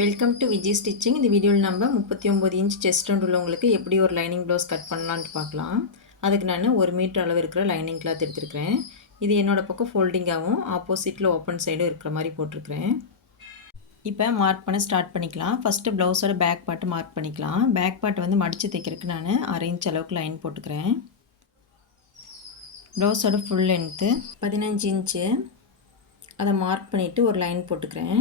Welcome to Viji stitching. இந்த வீடியோவில் நம்ம 39 இன்ச் செஸ்ட் ரவுண்ட் உள்ளவங்களுக்கு எப்படி ஒரு லைனிங் ப்ளவுஸ் கட் பண்ணலான்ட்டு பார்க்கலாம். அதுக்கு நான் 1 மீட்டர் அளவு இருக்கிற லைனிங் கிளாத் எடுத்துருக்கிறேன். இது என்னோட பக்கம் ஃபோல்டிங்காகவும் ஆப்போசிட்டில் ஓப்பன் சைடும் இருக்கிற மாதிரி போட்டிருக்கிறேன். இப்போ மார்க் பண்ண ஸ்டார்ட் பண்ணிக்கலாம். ஃபஸ்ட்டு ப்ளவுஸோட பேக் பார்ட்டு மார்க் பண்ணிக்கலாம். பேக் பார்ட் வந்து மடித்து தைக்கிறதுக்கு நான் 1/2 இன்ச் அளவுக்கு லைன் போட்டுக்கிறேன். ப்ளவுஸோட ஃபுல் லென்த்து 15 இன்ச்சு. அதை மார்க் பண்ணிவிட்டு ஒரு லைன் போட்டுக்கிறேன்.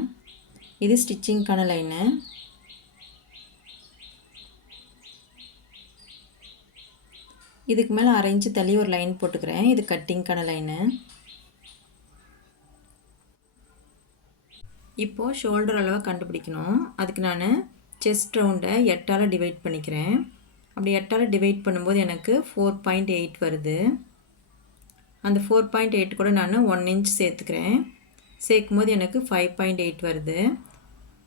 இது ஸ்டிச்சிங்க்கான லைனு. இதுக்கு மேலே 1/2 இன்ச்சு தள்ளி ஒரு லைன் போட்டுக்கிறேன். இது கட்டிங்க்கான லைனு. இப்போது ஷோல்டர் அளவை கண்டுபிடிக்கணும். அதுக்கு நான் செஸ்ட் ரவுண்டை 8ஆல் டிவைட் பண்ணிக்கிறேன். அப்படி 8ஆல் டிவைட் பண்ணும்போது எனக்கு 4.8 வருது. அந்த 4.8 கூட நான் 1 இன்ச் சேர்த்துக்கிறேன். சேர்க்கும்போது எனக்கு 5.8 வருது.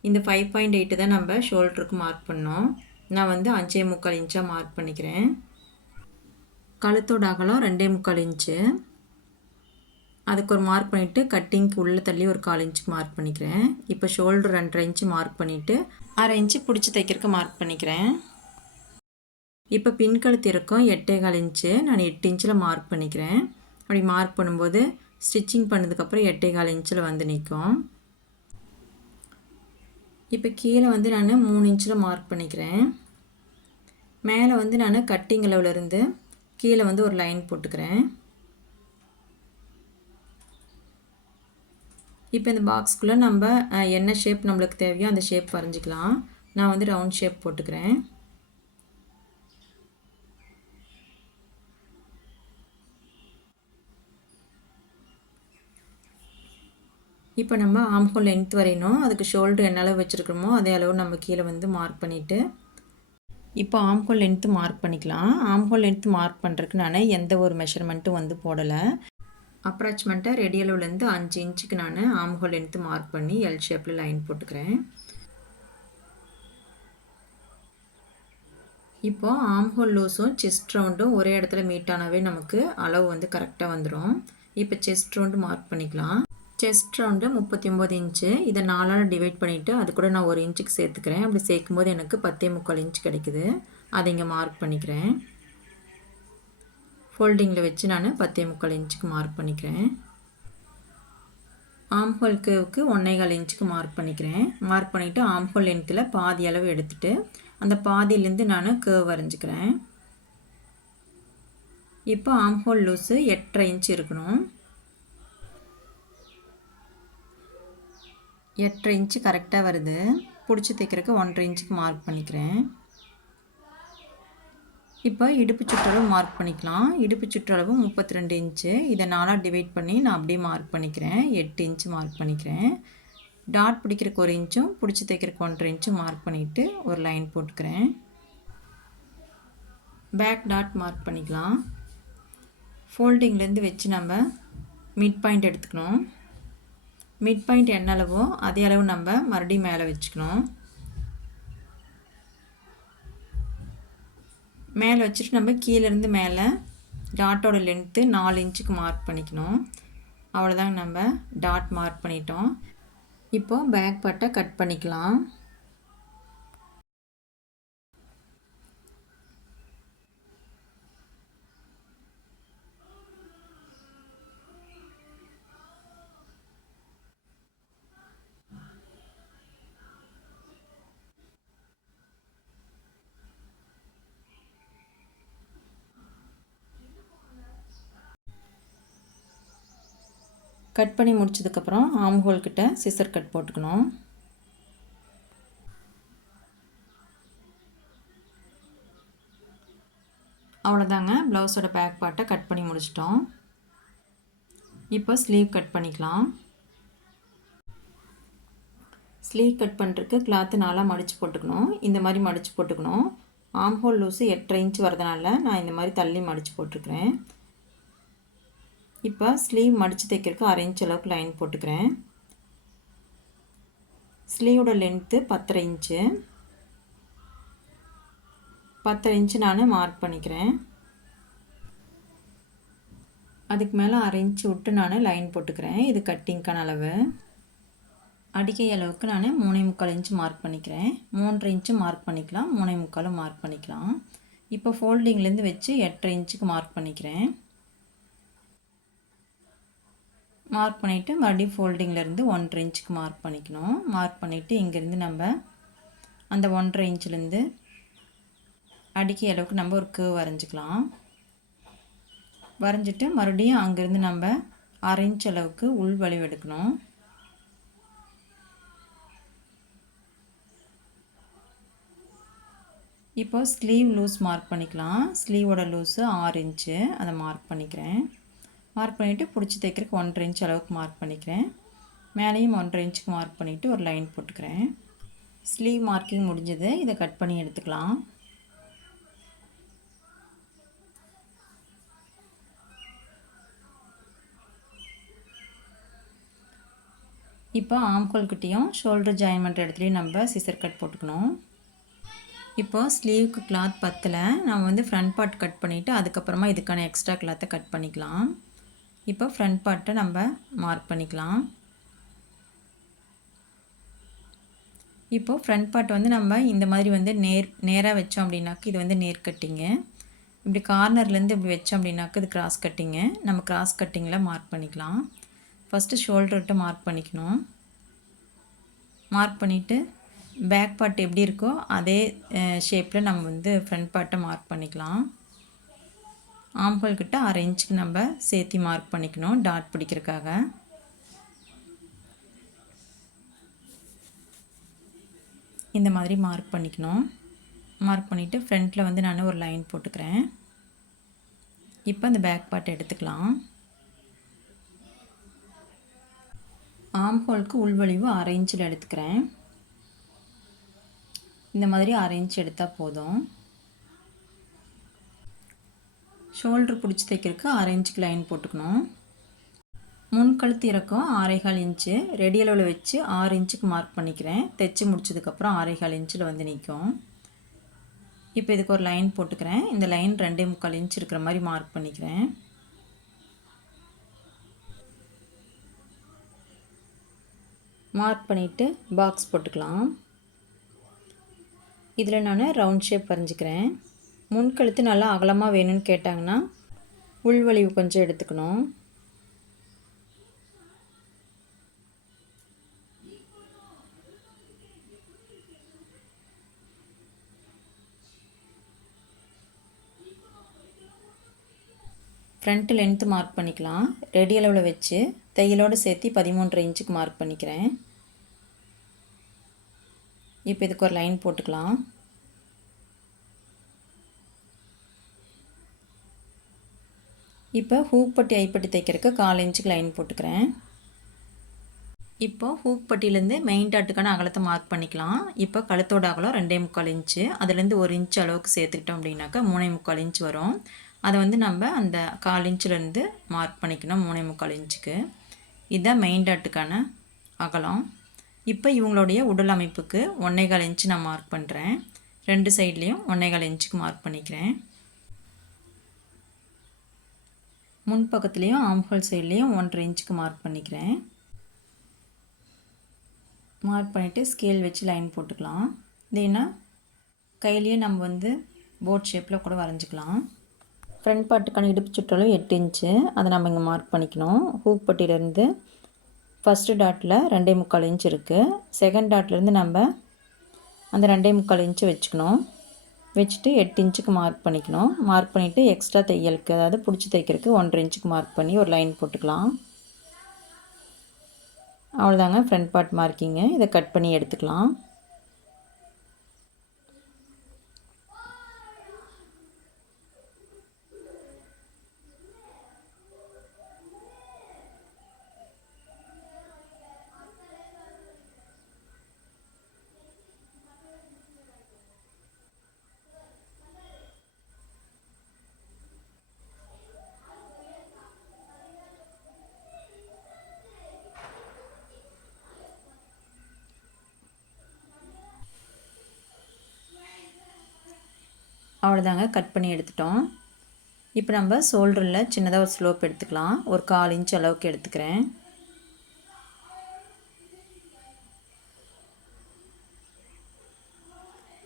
இந்த 5.8 தான் நம்ம ஷோல்டருக்கு மார்க் பண்ணோம். நான் வந்து 5.25 இன்ச்சாக மார்க் பண்ணிக்கிறேன். கழுத்தோட அகலம் 2.25 இன்ச்சு. அதுக்கு ஒரு மார்க் பண்ணிவிட்டு கட்டிங்க்கு உள்ளே தள்ளி ஒரு 1/4 இன்ச்சுக்கு மார்க் பண்ணிக்கிறேன். இப்போ ஷோல்டர் 2.5 இன்ச்சு மார்க் பண்ணிவிட்டு 1/2 இன்ச்சு பிடிச்சி தைக்கிறதுக்கு மார்க் பண்ணிக்கிறேன். இப்போ பின் கழுத்து இருக்கும் 8.25 இன்ச்சு. நான் 8 இன்ச்சில் மார்க் பண்ணிக்கிறேன். அப்படி மார்க் பண்ணும்போது ஸ்டிச்சிங் பண்ணதுக்கப்புறம் 8.25 இன்ச்சில் வந்து நிற்கும். இப்போ கீழே வந்து நான் 3 இன்ச்சில் மார்க் பண்ணிக்கிறேன். மேலே வந்து நான் கட்டிங் அளவுலேருந்து கீழே வந்து ஒரு லைன் போட்டுக்கிறேன். இப்போ இந்த பாக்ஸ்குள்ளே நம்ம என்ன ஷேப் நம்மளுக்கு தேவையோ அந்த ஷேப் வரைஞ்சிக்கலாம். நான் வந்து ரவுண்ட் ஷேப் போட்டுக்கிறேன். இப்போ நம்ம ஆம்ஹோல் லென்த் வரையணும். அதுக்கு ஷோல்டர் என்ன அளவு வச்சுருக்கோமோ அதே அளவு நம்ம கீழே வந்து மார்க் பண்ணிவிட்டு இப்போ ஆம்ஹோல் லென்த்து மார்க் பண்ணிக்கலாம். ஆம்ஹோல் லென்த்து மார்க் பண்ணுறதுக்கு நான் எந்த ஒரு மெஷர்மெண்ட்டும் வந்து போடலை. அப்ராச்மெண்ட்டாக ரெடி அளவுலேருந்து 5 இன்ச்சுக்கு நான் ஆம்ஹோல் லென்த்து மார்க் பண்ணி எல் ஷேப்பில் லைன் போட்டுக்கிறேன். இப்போது ஆம்ஹோல் லூஸும் செஸ்ட் ரவுண்டும் ஒரே இடத்துல மீட் ஆனாவே நமக்கு அளவு வந்து கரெக்டாக வந்துடும். இப்போ செஸ்ட் ரவுண்டு மார்க் பண்ணிக்கலாம். Chest round 39 inch. இதை 4ஆல் டிவைட் பண்ணிவிட்டு அது கூட நான் 1 இன்ச்சுக்கு சேர்த்துக்கிறேன். அப்படி சேர்க்கும்போது எனக்கு 10.25 இன்ச் கிடைக்குது. அதை இங்கே மார்க் பண்ணிக்கிறேன். ஃபோல்டிங்கில் வச்சு நான் 10.25 இன்ச்சுக்கு மார்க் பண்ணிக்கிறேன். ஆம்ஹோல் கேவுக்கு 1.25 இன்ச்சுக்கு மார்க் பண்ணிக்கிறேன். மார்க் பண்ணிவிட்டு ஆம்ஹோல் லென்த்தில் பாதி அளவு எடுத்துகிட்டு அந்த பாதியிலேருந்து நான் கேவ் வரைஞ்சிக்கிறேன். இப்போ ஆம்ஹோல் லூஸு 8.5 இன்ச்சு இருக்கணும். 8.5 இன்ச்சு கரெக்டாக வருது. பிடிச்சி தைக்கிறதுக்கு 1.5 இன்ச்சுக்கு மார்க் பண்ணிக்கிறேன். இப்போ இடுப்பு சுற்றளவு மார்க் பண்ணிக்கலாம். இடுப்பு சுற்றளவு 32 இன்ச்சு. இதை 4ஆக டிவைட் பண்ணி நான் அப்படியே மார்க் பண்ணிக்கிறேன். 8 இன்ச்சு மார்க் பண்ணிக்கிறேன். டாட் பிடிக்கிறக்கு 1 இன்ச்சும் பிடிச்சி தைக்கிறக்கு 1.5 இன்ச்சும் மார்க் பண்ணிவிட்டு ஒரு லைன் போட்டுக்கிறேன். பேக் டாட் மார்க் பண்ணிக்கலாம். ஃபோல்டிங்லேருந்து வச்சு நம்ம மிட் பாயிண்ட் எடுத்துக்கணும். மிட் பாயிண்ட் என்ன அளவோ அதே அளவு நம்ம மறுபடியும் மேலே வச்சுக்கணும். மேலே வச்சுட்டு நம்ம கீழேருந்து மேலே டாட்டோட லென்த்து 4 இன்ச்சுக்கு மார்க் பண்ணிக்கணும். அவ்வளோதாங்க, நம்ம டாட் மார்க் பண்ணிட்டோம். இப்போது பேக் பார்ட்டை கட் பண்ணிக்கலாம். கட் பண்ணி முடிச்சதுக்கப்புறம் ஆம்ஹோல் கிட்ட சிசர் கட் போட்டுக்கணும். அவ்வளோதாங்க, ப்ளவுஸோட பேக் பார்ட்டை கட் பண்ணி முடிச்சிட்டோம். இப்போ ஸ்லீவ் கட் பண்ணிக்கலாம். ஸ்லீவ் கட் பண்ணுறதுக்கு கிளாத்து 4ஆக மடித்து போட்டுக்கணும். இந்த மாதிரி மடித்து போட்டுக்கணும். ஆம்ஹோல் லூஸு 8.5 இன்ச்சு வரதுனால நான் இந்த மாதிரி தள்ளி மடித்து போட்டுருக்கிறேன். இப்போ ஸ்லீவ் மடித்து தைக்கிறதுக்கு 1/2 இன்ச் அளவுக்கு லைன் போட்டுக்கிறேன். ஸ்லீவோட லென்த்து 10.5 இன்ச்சு. 10.5 இன்ச்சு நான் மார்க் பண்ணிக்கிறேன். அதுக்கு மேலே 1/2 இன்ச்சு விட்டு நான் லைன் போட்டுக்கிறேன். இது கட்டிங்க்கான அளவு. அடிக்கை அளவுக்கு நான் 3.25 இன்ச்சு மார்க் பண்ணிக்கிறேன். 3.5 இன்ச்சு மார்க் பண்ணிக்கலாம், 3.25 மார்க் பண்ணிக்கலாம். இப்போ ஃபோல்டிங்லேருந்து வச்சு 8.5 இன்ச்சுக்கு மார்க் பண்ணிக்கிறேன். மார்க் பண்ணிவிட்டு மறுபடியும் ஃபோல்டிங்லேருந்து 1.5 இன்ச்சுக்கு மார்க் பண்ணிக்கணும். மார்க் பண்ணிவிட்டு இங்கேருந்து நம்ம அந்த 1.5 இன்ச்சுலேருந்து அடிக்கை அளவுக்கு நம்ம ஒரு கர்வ் வரைஞ்சிக்கலாம். வரைஞ்சிட்டு மறுபடியும் அங்கேருந்து நம்ம 1/2 இன்ச் அளவுக்கு உள் வளைவு எடுக்கணும். இப்போ ஸ்லீவ் லூஸ் மார்க் பண்ணிக்கலாம். ஸ்லீவோட லூஸு 6 இன்ச்சு, அதை மார்க் பண்ணிக்கிறேன். மார்க் பண்ணிவிட்டு பிடிச்சி தைக்கிறதுக்கு 1.5 இன்ச் அளவுக்கு மார்க் பண்ணிக்கிறேன். மேலேயும் 1.5 இன்ச்சுக்கு மார்க் பண்ணிவிட்டு ஒரு லைன் போட்டுக்கிறேன். ஸ்லீவ் மார்க்கிங் முடிஞ்சது. இதை கட் பண்ணி எடுத்துக்கலாம். இப்போ ஆம்கோல் கிட்டேயும் ஷோல்டர் ஜாயின்மெண்ட் இடத்துலையும் நம்ம சிசர் கட் போட்டுக்கணும். இப்போ ஸ்லீவுக்கு கிளாத் பத்தலை, நம்ம வந்து ஃப்ரண்ட் பார்ட் கட் பண்ணிவிட்டு அதுக்கப்புறமா இதுக்கான எக்ஸ்ட்ரா கிளாத்தை கட் பண்ணிக்கலாம். இப்போ ஃப்ரண்ட் பார்ட்டை நம்ம மார்க் பண்ணிக்கலாம். இப்போது ஃப்ரண்ட் பார்ட் வந்து நம்ம இந்த மாதிரி வந்து நேராக வச்சோம் அப்படின்னாக்க இது வந்து நேர் கட்டிங்கு. இப்படி கார்னர்லேருந்து இப்படி வச்சோம் அப்படின்னாக்க இது கிராஸ் கட்டிங்கு. நம்ம கிராஸ் கட்டிங்கில் மார்க் பண்ணிக்கலாம். ஃபஸ்ட்டு ஷோல்டர்கிட்ட மார்க் பண்ணிக்கணும். மார்க் பண்ணிவிட்டு பேக் பார்ட் எப்படி இருக்கோ அதே ஷேப்பில் நம்ம வந்து ஃப்ரண்ட் பார்ட்டை மார்க் பண்ணிக்கலாம். ஆம்ஹோல் கிட்ட 1/2 இன்ச்சுக்கு நம்ம சேர்த்து மார்க் பண்ணிக்கணும் டாட் பிடிக்கிறதுக்காக. இந்த மாதிரி மார்க் பண்ணிக்கணும். மார்க் பண்ணிவிட்டு ஃப்ரண்ட்டில் வந்து நான் ஒரு லைன் போட்டுக்கிறேன். இப்போ அந்த பேக் பார்ட் எடுத்துக்கலாம். ஆம்ஹோலுக்கு உள்வழிவு 1/2 இன்ச்சில் எடுத்துக்கிறேன். இந்த மாதிரி 1/2 இன்ச் எடுத்தால் போதும். ஷோல்டர் பிடிச்சி தைக்கிறதுக்கு 1/2 இன்ச்சுக்கு லைன் போட்டுக்கணும். முன்கழுத்து இறக்கம் 6.25 இன்ச்சு, ரெடி அளவில் வச்சு 6 இன்ச்சுக்கு மார்க் பண்ணிக்கிறேன். தைச்சி முடிச்சதுக்கப்புறம் 6.25 இன்ச்சில் வந்து நிற்கும். இப்போ இதுக்கு ஒரு லைன் போட்டுக்கிறேன். இந்த லைன் 2.25 இன்ச் இருக்கிற மாதிரி மார்க் பண்ணிக்கிறேன். மார்க் பண்ணிவிட்டு பாக்ஸ் போட்டுக்கலாம். இதில் நான் ரவுண்ட் ஷேப் வரைஞ்சிக்கிறேன். முன்கழுத்து நல்லா அகலமாக வேணும்னு கேட்டாங்கன்னா உள்வழிவு கொஞ்சம் எடுத்துக்கணும். ஃப்ரண்ட் லென்த்து மார்க் பண்ணிக்கலாம். ரெடி அளவில் வச்சு தையலோடு சேர்த்து 13.5 இன்ச்சுக்கு மார்க் பண்ணிக்கிறேன். இப்போ இதுக்கு ஒரு லைன் போட்டுக்கலாம். இப்போ ஹூக் பட்டி ஐப்பட்டி தைக்கிறதுக்கு 1/4 இன்ச்சுக்கு லைன் போட்டுக்கிறேன். இப்போ ஹூக் பட்டியிலேருந்து மெயின் டாட்டுக்கான அகலத்தை மார்க் பண்ணிக்கலாம். இப்போ கழுத்தோட அகலம் 2.25 இன்ச்சு, அதுலேருந்து 1 இன்ச் அளவுக்கு சேர்த்துக்கிட்டோம் அப்படின்னாக்கா 3.25 இன்ச் வரும். அதை வந்து நம்ம அந்த 1/4 இன்ச்சிலேருந்து மார்க் பண்ணிக்கணும் 3.25 இன்ச்சுக்கு. இதுதான் மெயின் டாட்டுக்கான அகலம். இப்போ இவங்களுடைய உடல் அமைப்புக்கு 1.25 இன்ச்சு நான் மார்க் பண்ணுறேன். 2 சைட்லேயும் 1.25 இன்ச்சுக்கு மார்க் பண்ணிக்கிறேன். முன் பக்கத்துலேயும் ஆம்ஹோல் சைட்லேயும் 1.5 இன்ச்சுக்கு மார்க் பண்ணிக்கிறேன். மார்க் பண்ணிவிட்டு ஸ்கேல் வச்சு லைன் போட்டுக்கலாம். இல்லைன்னா கையிலேயே நம்ம வந்து போட் ஷேப்பில் கூட வரைஞ்சிக்கலாம். ஃப்ரண்ட் பார்ட்டுக்கான இடுப்பு சுற்றளவு 8 இன்ச்சு, அதை நம்ம இங்கே மார்க் பண்ணிக்கணும். ஹூக் பட்டியிலேருந்து ஃபஸ்ட்டு டாட்டில் 2.25 இன்ச் இருக்குது. செகண்ட் டாட்லேருந்து நம்ம அந்த 2.25 இன்ச்சு வச்சுக்கணும். வச்சுட்டு 8 இன்ச்சுக்கு மார்க் பண்ணிக்கணும். மார்க் பண்ணிவிட்டு எக்ஸ்ட்ரா தையலுக்கு அதாவது பிடிச்சி தைக்கிறதுக்கு 1.5 இன்ச்சுக்கு மார்க் பண்ணி ஒரு லைன் போட்டுக்கலாம். அவ்வளோதாங்க ஃப்ரண்ட் பார்ட் மார்க்கிங்கு. இதை கட் பண்ணி எடுத்துக்கலாம். அவ்வளோதாங்க கட் பண்ணி எடுத்துட்டோம். இப்போ நம்ம ஷோல்டரில் சின்னதாக ஒரு ஸ்லோப் எடுத்துக்கலாம். ஒரு 1/4 இன்ச் அளவுக்கு எடுத்துக்கிறேன்.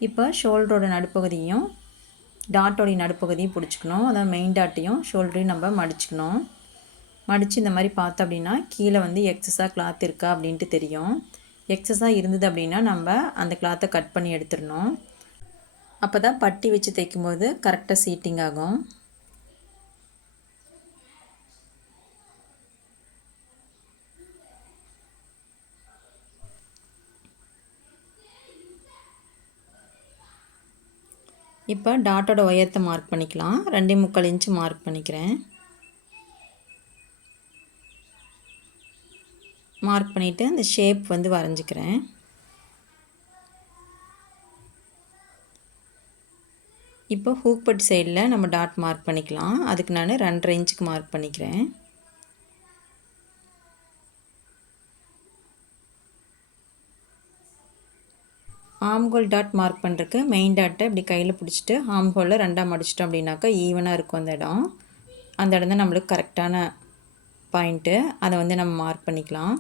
இப்போ ஷோல்டரோட நடுப்பகுதியும் டாட்டோடைய நடுப்பகுதியும் பிடிச்சிக்கணும். அதாவது மெயின் டாட்டையும் ஷோல்டரையும் நம்ம மடிச்சுக்கணும். மடித்து இந்த மாதிரி பார்த்தோம் அப்படின்னா கீழே வந்து எக்ஸஸாக கிளாத் இருக்கா அப்படின்ட்டு தெரியும். எக்ஸஸாக இருந்தது அப்படின்னா நம்ம அந்த கிளாத்தை கட் பண்ணி எடுத்துடணும். அப்போ தான் பட்டி வச்சு தைக்கும்போது கரெக்டாக சீட்டிங் ஆகும். இப்போ டாட்டோட உயரத்தை மார்க் பண்ணிக்கலாம். 2.25 இன்ச்சு மார்க் பண்ணிக்கிறேன். மார்க் பண்ணிவிட்டு அந்த ஷேப் வந்து வரைஞ்சிக்கிறேன். இப்போ ஹூக் பட்டி சைடில் நம்ம டாட் மார்க் பண்ணிக்கலாம். அதுக்கு நான் 2.5 இன்ச்சுக்கு மார்க் பண்ணிக்கிறேன். ஆம்ஹோல் டாட் மார்க் பண்ணுறதுக்கு மெயின் டாட்டை இப்படி கையில் பிடிச்சிட்டு ஆம்ஹோலில் 2ஆக மடிச்சிட்டோம் அப்படின்னாக்கா ஈவனாக இருக்கும் அந்த இடம். அந்த இடம் தான் நம்மளுக்கு கரெக்டான பாயிண்ட்டு. அதை வந்து நம்ம மார்க் பண்ணிக்கலாம்.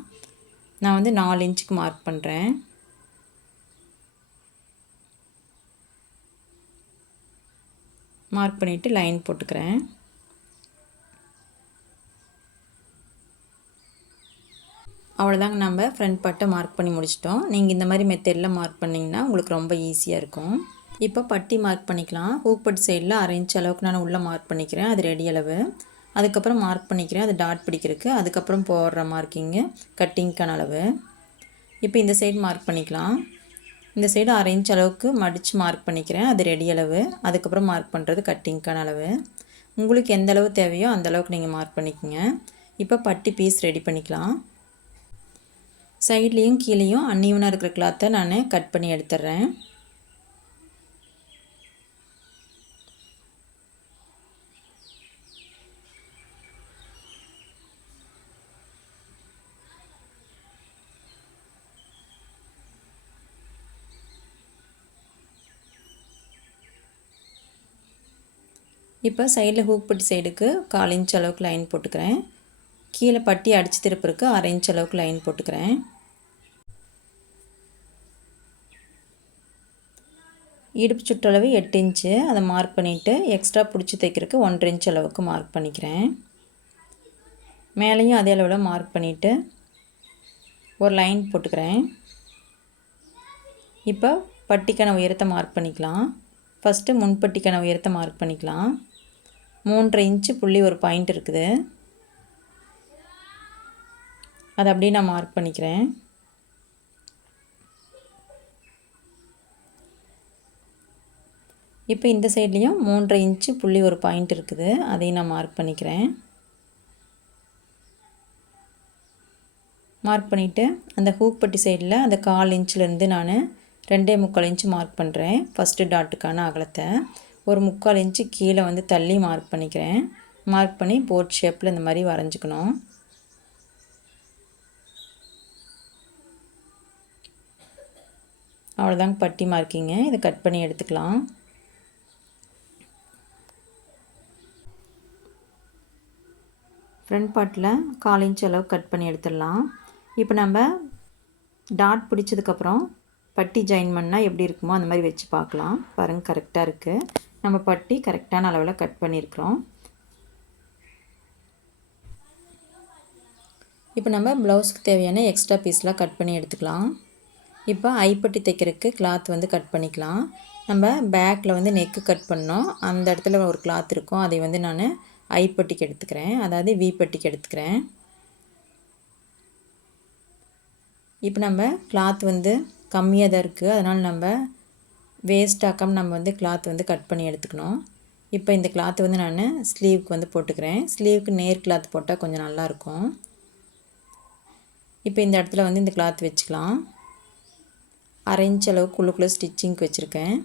நான் வந்து 4 இன்ச்சுக்கு மார்க் பண்ணுறேன். மார்க் பண்ணிவிட்டு லைன் போட்டுக்கிறேன். அவ்வளோதாங்க, நம்ம ஃப்ரண்ட் பார்ட்டை மார்க் பண்ணி முடிச்சிட்டோம். நீங்கள் இந்த மாதிரி மெத்தடில் மார்க் பண்ணிங்கன்னா உங்களுக்கு ரொம்ப ஈஸியாக இருக்கும். இப்போ பட்டி மார்க் பண்ணிக்கலாம். ஹூக் பட்டி சைடில் 1/2 இன்ச் அளவுக்கு நான் உள்ளே மார்க் பண்ணிக்கிறேன். அது ரெடி அளவு. அதுக்கப்புறம் மார்க் பண்ணிக்கிறேன் அது டாட் பிடிக்கிறதுக்கு. அதுக்கப்புறம் போடுற மார்க்கிங்கு கட்டிங்க்கான அளவு. இப்போ இந்த சைடு மார்க் பண்ணிக்கலாம். இந்த சைடு 1/2 இன்ச் அளவுக்கு மடித்து மார்க் பண்ணிக்கிறேன். அது ரெடி அளவு. அதுக்கப்புறம் மார்க் பண்ணுறது கட்டிங்க்கான அளவு. உங்களுக்கு எந்த அளவு தேவையோ அந்த அளவுக்கு நீங்கள் மார்க் பண்ணிக்கோங்க. இப்போ பட்டி பீஸ் ரெடி பண்ணிக்கலாம். சைட்லேயும் கீழேயும் அன்ஈவனாக இருக்கிற கிளாத்தை நான் கட் பண்ணி எடுத்துட்றேன். இப்போ சைடில் ஹூக் பட்டி சைடுக்கு 1/4 இன்ச் அளவுக்கு லைன் போட்டுக்கிறேன். கீழே பட்டி அடித்து திருப்புறதுக்கு 1/2 இன்ச் அளவுக்கு லைன் போட்டுக்கிறேன். இடுப்பு சுற்றளவு 8 இன்ச்சு. அதை மார்க் பண்ணிவிட்டு எக்ஸ்ட்ரா பிடிச்சி தைக்கிறதுக்கு 1/2 இன்ச் அளவுக்கு மார்க் பண்ணிக்கிறேன். மேலேயும் அதே அளவில் மார்க் பண்ணிவிட்டு ஒரு லைன் போட்டுக்கிறேன். இப்போ பட்டிக்கான உயரத்தை மார்க் பண்ணிக்கலாம். ஃபஸ்ட்டு முன்பட்டிக்கான உயரத்தை மார்க் பண்ணிக்கலாம். 3.5 இன்ச்சு புள்ளி ஒரு பாயிண்ட் இருக்குது. அதை அப்படியே நான் மார்க் பண்ணிக்கிறேன். இப்போ இந்த சைட்லேயும் 3.5 இன்ச்சு புள்ளி ஒரு பாயிண்ட் இருக்குது. அதையும் நான் மார்க் பண்ணிக்கிறேன். மார்க் பண்ணிவிட்டு அந்த ஹூக் பட்டி சைடில் அந்த 1/4 இன்ச்சிலேருந்து நான் 2.25 இன்ச்சு மார்க் பண்ணுறேன். ஃபஸ்ட்டு டாட்டுக்கான அகலத்தை ஒரு 3/4 இன்ச்சு கீழே வந்து தள்ளி மார்க் பண்ணிக்கிறேன். மார்க் பண்ணி போட் ஷேப்பில் இந்த மாதிரி வரைஞ்சிக்கணும். அவ்வளோதாங்க பட்டி மார்க்கிங்க. இதை கட் பண்ணி எடுத்துக்கலாம். ஃப்ரண்ட் பார்ட்டில் 1/4 இன்ச் அளவு கட் பண்ணி எடுத்துடலாம். இப்போ நம்ம டாட் பிடிச்சதுக்கப்புறம் பட்டி ஜாயின் பண்ணால் எப்படி இருக்குமோ அந்த மாதிரி வச்சு பார்க்கலாம். பாருங்கள், கரெக்டாக இருக்குது. நம்ம பட்டி கரெக்டான அளவில் கட் பண்ணியிருக்கிறோம். இப்போ நம்ம ப்ளவுஸுக்கு தேவையான எக்ஸ்ட்ரா பீஸ்லாம் கட் பண்ணி எடுத்துக்கலாம். இப்போ ஐப்பட்டி தைக்கிறதுக்கு கிளாத் வந்து கட் பண்ணிக்கலாம். நம்ம பேக்கில் வந்து நெக்கு கட் பண்ணோம். அந்த இடத்துல ஒரு கிளாத் இருக்கும். அதை வந்து நான் ஐப்பட்டிக்கு எடுத்துக்கிறேன், அதாவது வி பட்டிக்கு எடுத்துக்கிறேன். இப்போ நம்ம கிளாத் வந்து கம்மியாக தான் இருக்குது. அதனால் நம்ம வேஸ்ட் ஆக்காமல் நம்ம வந்து கிளாத் வந்து கட் பண்ணி எடுத்துக்கணும். இப்போ இந்த கிளாத் வந்து நான் ஸ்லீவுக்கு வந்து போட்டுக்கிறேன். ஸ்லீவுக்கு நேர் கிளாத் போட்டால் கொஞ்சம் நல்லாயிருக்கும். இப்போ இந்த இடத்துல வந்து இந்த கிளாத் வச்சுக்கலாம். 1/2 இன்ச் அளவுக்கு உள்ளுக்குள்ளே ஸ்டிச்சிங்க்கு வச்சுருக்கேன்.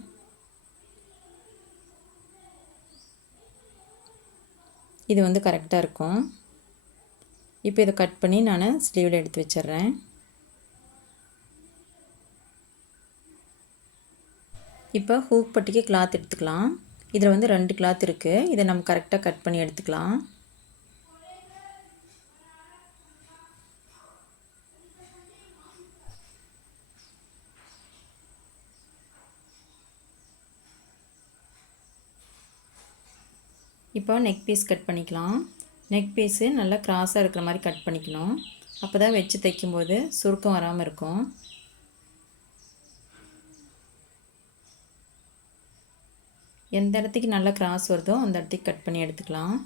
இது வந்து கரெக்டாக இருக்கும். இப்போ இதை கட் பண்ணி நான் ஸ்லீவில் எடுத்து வச்சிடுறேன். இப்போ ஹூக் பட்டிக்கு கிளாத் எடுத்துக்கலாம். இதில் வந்து 2 கிளாத் இருக்குது. இதை நம்ம கரெக்டாக கட் பண்ணி எடுத்துக்கலாம். இப்போ நெக் பீஸ் கட் பண்ணிக்கலாம். நெக் பீஸு நல்லா கிராஸாக இருக்கிற மாதிரி கட் பண்ணிக்கணும். அப்போ தான் வச்சு தைக்கும்போது சுருக்கம் வராமல் இருக்கும். எந்த இடத்துக்கு நல்லா கிராஸ் வருதோ அந்த இடத்துக்கு கட் பண்ணி எடுத்துக்கலாம்.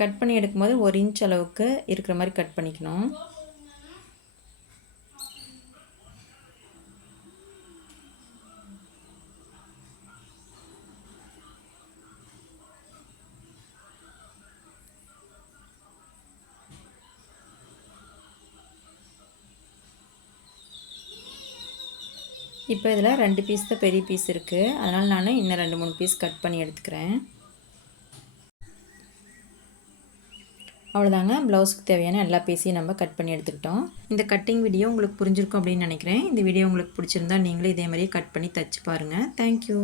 கட் பண்ணி எடுக்கும்போது 1 இன்ச் அளவுக்கு இருக்கிற மாதிரி கட் பண்ணிக்கணும். இப்போ இதில் 2 பீஸ் தான் பெரிய பீஸ் இருக்குது. அதனால் நான் இன்னும் 2-3 பீஸ் கட் பண்ணி எடுத்துக்கிறேன். அவ்வளோதாங்க, ப்ளவுஸுக்கு தேவையான எல்லா பீஸையும் நம்ம கட் பண்ணி எடுத்துக்கிட்டோம். இந்த கட்டிங் வீடியோ உங்களுக்கு புரிஞ்சிருக்கும் அப்படின்னு நினைக்கிறேன். இந்த வீடியோ உங்களுக்கு பிடிச்சிருந்தா நீங்களும் இதே மாதிரியே கட் பண்ணி தைச்சு பாருங்கள். தேங்க்யூ.